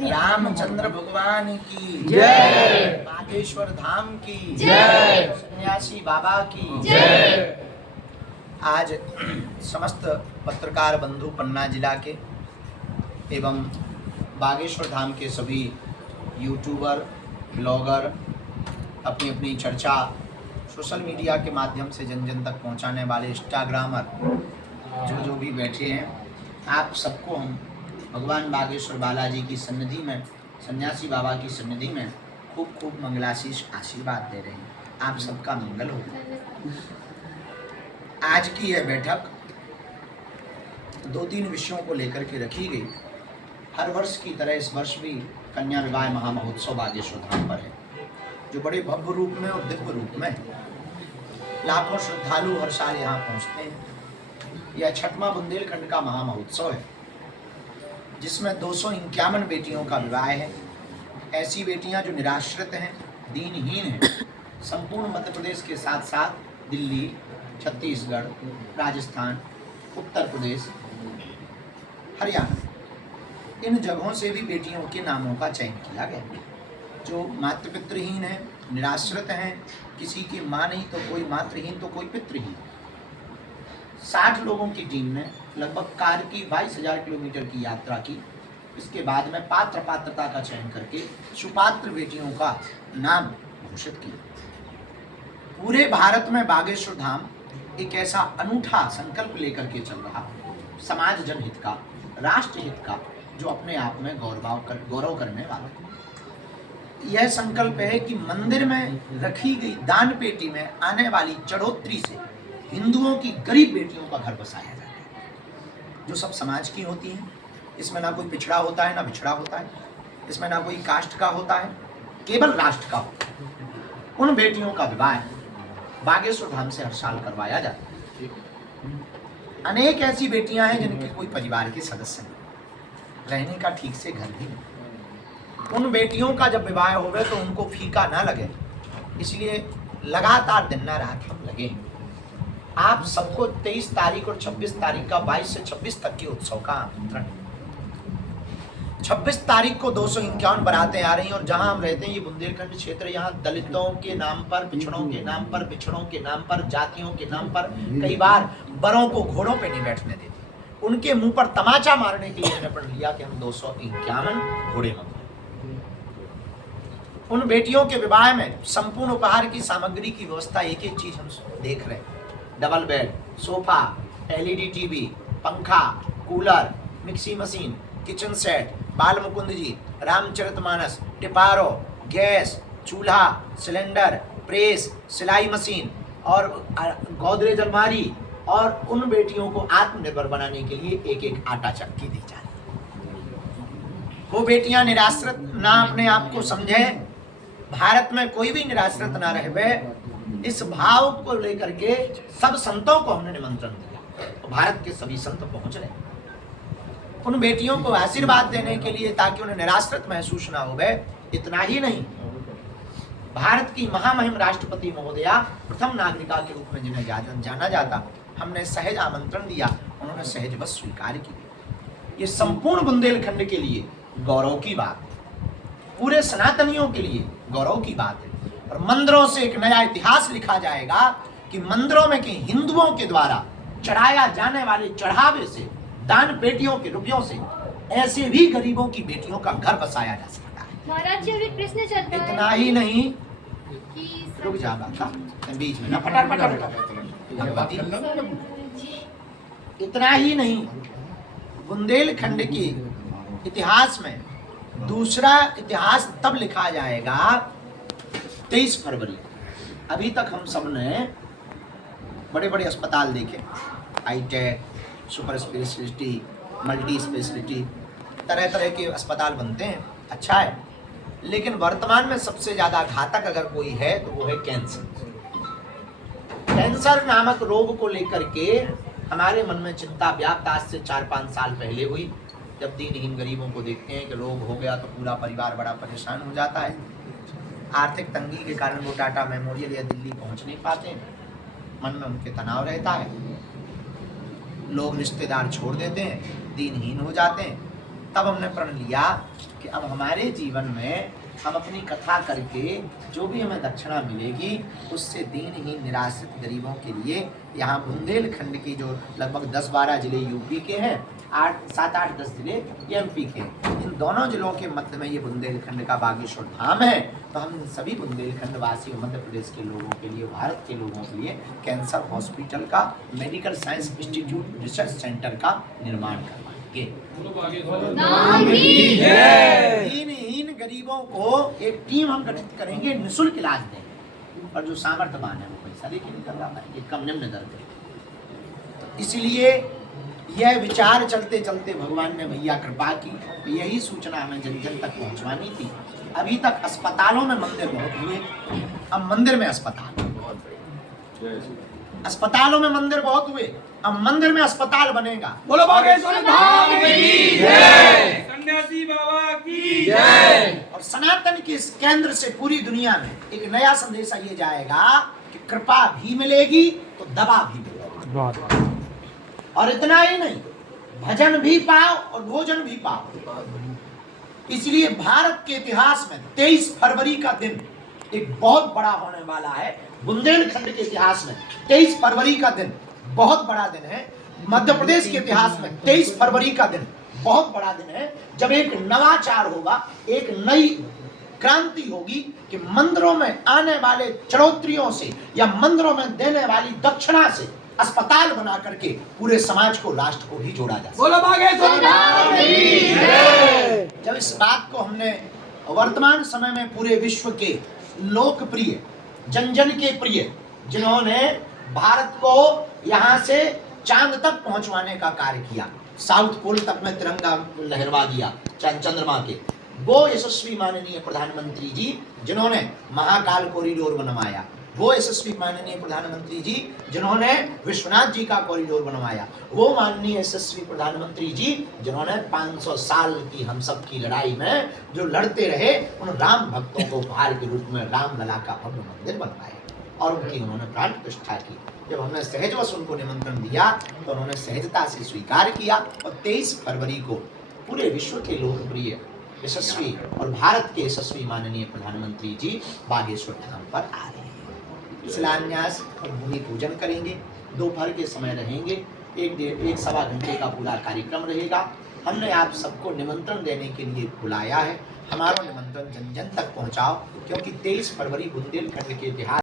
रामचंद्र भगवान की जय, बागेश्वर धाम की जय, सन्यासी बाबा की जय। आज समस्त पत्रकार बंधु पन्ना जिला के एवं बागेश्वर धाम के सभी यूट्यूबर, ब्लॉगर अपनी अपनी चर्चा सोशल मीडिया के माध्यम से जन जन तक पहुंचाने वाले इंस्टाग्रामर जो भी बैठे हैं, आप सबको हम भगवान बागेश्वर बालाजी की सन्निधि में, सन्यासी बाबा की सन्निधि में खूब खूब मंगलाशीष आशीर्वाद दे रहे हैं। आप सबका मंगल हो। आज की यह बैठक 2-3 विषयों को लेकर के रखी गई। हर वर्ष की तरह इस वर्ष भी कन्या विवाह महामहोत्सव बागेश्वर धाम पर है, जो बड़े भव्य रूप में और दिव्य रूप में लाखों श्रद्धालु हर साल यहाँ पहुँचते हैं। यह 6वां बुंदेलखंड का महामहोत्सव है, जिसमें 251 बेटियों का विवाह है। ऐसी बेटियां जो निराश्रित हैं, दीनहीन हैं, संपूर्ण मध्य प्रदेश के साथ साथ दिल्ली, छत्तीसगढ़, राजस्थान, उत्तर प्रदेश, हरियाणा, इन जगहों से भी बेटियों के नामों का चयन किया गया। जो मातृपितृहीन हैं, निराश्रित हैं, किसी की माँ नहीं तो कोई मातृहीन तो कोई पितृहीन, 60 लोगों की टीम ने लगभग कार की 22,000 किलोमीटर की यात्रा की। इसके बाद में पात्रता का चयन करके सुपात्र बेटियों का नाम घोषित किया। पूरे भारत में बागेश्वर धाम एक ऐसा अनूठा संकल्प लेकर के चल रहा, समाज जनहित का, राष्ट्र हित का, जो अपने आप में गौरव करने वाला। यह संकल्प है कि मंदिर में रखी गई दान पेटी में आने वाली चढ़ोतरी से हिंदुओं की गरीब बेटियों का घर बसाया जाता है, जो सब समाज की होती हैं। इसमें ना कोई पिछड़ा होता है, ना बिछड़ा होता है, इसमें ना कोई कास्ट का होता है, केवल राष्ट्र का होता है। उन बेटियों का विवाह बागेश्वर धाम से हर साल करवाया जाता है। अनेक ऐसी बेटियां हैं जिनके कोई परिवार के सदस्य नहीं, रहने का ठीक से घर भी नहीं। उन बेटियों का जब विवाह होवे तो उनको फीका ना लगे, इसलिए लगातार दिन ना रात हम लगे हैं। आप सबको 23 तारीख और 26 तारीख का 22 से 26 तक के उत्सव का आमंत्रण। 26 तारीख को 251 बारातें आ रही हैं, और जहां हम रहते हैं ये बुंदेलखंड क्षेत्र, यहाँ दलितों के नाम पर, पिछड़ों के नाम पर, बिछड़ों के नाम पर, जातियों के नाम पर कई बार बरों को घोड़ों पे नहीं बैठने देते। उनके मुंह पर तमाचा मारने के लिए निर्णय लिया कि हम 251 घोड़े मंगवाएं। उन बेटियों के विवाह में संपूर्ण उपहार की सामग्री की व्यवस्था, एक एक चीज हम देख रहे हैं। Double bed, sofa, LED TV, पंखा, cooler, mixie machine, kitchen set, Bal Mukund ji, Ramcharitmanas, टिपारो, गैस, चूल्हा, सिलेंडर, प्रेस, सिलाई मशीन और गोदरेज अलमारी, और उन बेटियों को आत्मनिर्भर बनाने के लिए एक एक आटा चक्की दी जा रही। वो बेटियां निराश्रित ना अपने आप को समझे, भारत में कोई भी निराश्रित ना रहे, इस भाव को लेकर के सब संतों को हमने निमंत्रण दिया, तो भारत के सभी संत पहुंच रहे उन बेटियों को आशीर्वाद देने के लिए, ताकि उन्हें निराश्रित महसूस ना हो। इतना ही नहीं, भारत की महामहिम राष्ट्रपति महोदया, प्रथम नागरिका के रूप में जिन्हें जाना जाता, हमने सहज आमंत्रण दिया, उन्होंने सहज बस स्वीकार की। ये संपूर्ण बुंदेलखंड के लिए गौरव की बात है, पूरे सनातनियों के लिए गौरव की बात है। और मंदिरों से एक नया इतिहास लिखा जाएगा कि मंदिरों में कि हिंदुओं के द्वारा चढ़ाया जाने वाले चढ़ावे से, दान पेटियों के रुपयों से ऐसे भी गरीबों की बेटियों का घर बसाया जा सकता है। महाराज जी अभी प्रश्न चलता है। इतना ही नहीं, रुक जा बाबा, बीच में ना फटाफट। इतना ही नहीं, बुंदेलखंड के इतिहास में दूसरा इतिहास तब लिखा जाएगा 23 फरवरी। अभी तक हम सब ने बड़े बड़े अस्पताल देखे, hitech, super speciality, multi speciality, तरह तरह के अस्पताल बनते हैं, अच्छा है। लेकिन वर्तमान में सबसे ज़्यादा घातक अगर कोई है तो वो है कैंसर। कैंसर नामक रोग को लेकर के हमारे मन में चिंता व्याप्त आज से 4-5 साल पहले हुई, जब दीनहीन गरीबों को देखते हैं कि रोग हो गया तो पूरा परिवार बड़ा परेशान हो जाता है। आर्थिक तंगी के कारण वो टाटा मेमोरियल या दिल्ली पहुंच नहीं पाते हैं, मन में उनके तनाव रहता है, लोग रिश्तेदार छोड़ देते हैं, दीनहीन हो जाते हैं। तब हमने प्रण लिया कि अब हमारे जीवन में हम अपनी कथा करके जो भी हमें दक्षिणा मिलेगी उससे दीनहीन निराश्रित गरीबों के लिए, यहाँ बुंदेलखंड की जो लगभग 10-12 जिले यूपी के हैं, 7-8-10 जिले एमपी के, इन दोनों जिलों के मध्य में ये बुंदेलखंड का बागेश्वर धाम है। तो हम इन सभी बुंदेलखंड वासियों, मध्य प्रदेश के लोगों के लिए, भारत के लोगों के लिए कैंसर हॉस्पिटल का, medical science institute research centre का निर्माण करवाएंगे। दीनहीन गरीबों को एक टीम हम गठित करेंगे, निःशुल्क इलाज देंगे, और जो सामर्थ्यवान है वो पैसा लेके नहीं करवा पाएंगे, कम निम्न दर पे। तो इसलिए यह विचार चलते चलते भगवान ने भैया कृपा की, यही सूचना हमें जन जन तक पहुंचवानी थी। अभी तक अस्पतालों में मंदिर बहुत हुए, अब मंदिर में अस्पताल, अस्पतालों में मंदिर बहुत हुए, अब मंदिर में अस्पताल बनेगा। बोलो बागेश्वर धाम की जय, सन्यासी बाबा की जय। और सनातन के इस केंद्र से पूरी दुनिया में एक नया संदेश ये जाएगा कि कृपा भी मिलेगी तो दबा भी मिलेगा। और इतना ही नहीं, भजन भी पाओ और भोजन भी पाओ। इसलिए भारत के इतिहास में 23 फरवरी का दिन एक बहुत बड़ा होने वाला है। बुंदेलखंड के इतिहास में 23 फरवरी का दिन बहुत बड़ा दिन है। मध्य प्रदेश के इतिहास में 23 फरवरी का दिन बहुत बड़ा दिन है, जब एक नवाचार होगा, एक नई क्रांति होगी कि मंदिरों में आने वाले चढ़ोत्रियों से या मंदिरों में देने वाली दक्षिणा से अस्पताल बना करके पूरे समाज को, राष्ट्र को ही जोड़ा जा सकता है। जब इस बात को हमने वर्तमान समय में पूरे विश्व के लोकप्रिय, जन जन के प्रिय, जिन्होंने भारत को यहाँ से चांद तक पहुंचवाने का कार्य किया, साउथ पोल तक में तिरंगा लहरवा दिया चंद्रमा के, वो यशस्वी माननीय प्रधानमंत्री जी जिन्होंने महाकाल कॉरिडोर बनवाया, वो यशस्वी माननीय प्रधानमंत्री जी जिन्होंने विश्वनाथ जी का कॉरिडोर बनवाया, वो माननीय यशस्वी प्रधानमंत्री जी जिन्होंने 500 साल की हम सब की लड़ाई में जो लड़ते रहे, उन राम भक्तों को उपहार के रूप में रामलला का भव्य मंदिर बनवाया और उनकी उन्होंने प्राण प्रतिष्ठा की। जब हमने सहजवश उनको निमंत्रण दिया तो उन्होंने सहजता से स्वीकार किया और 23 फरवरी को पूरे विश्व के लोकप्रिय, यशस्वी और भारत के यशस्वी माननीय प्रधानमंत्री जी बागेश्वर धाम पर आ रहे हैं। शिलान्यास और भूमि पूजन करेंगे, दोपहर के समय रहेंगे, 1-1.25 घंटे का पूरा कार्यक्रम रहेगा। हमने आप सबको निमंत्रण देने के लिए बुलाया है, हमारा निमंत्रण जन जन तक पहुंचाओ, क्योंकि 23 फरवरी बुंदेलखंड के इतिहास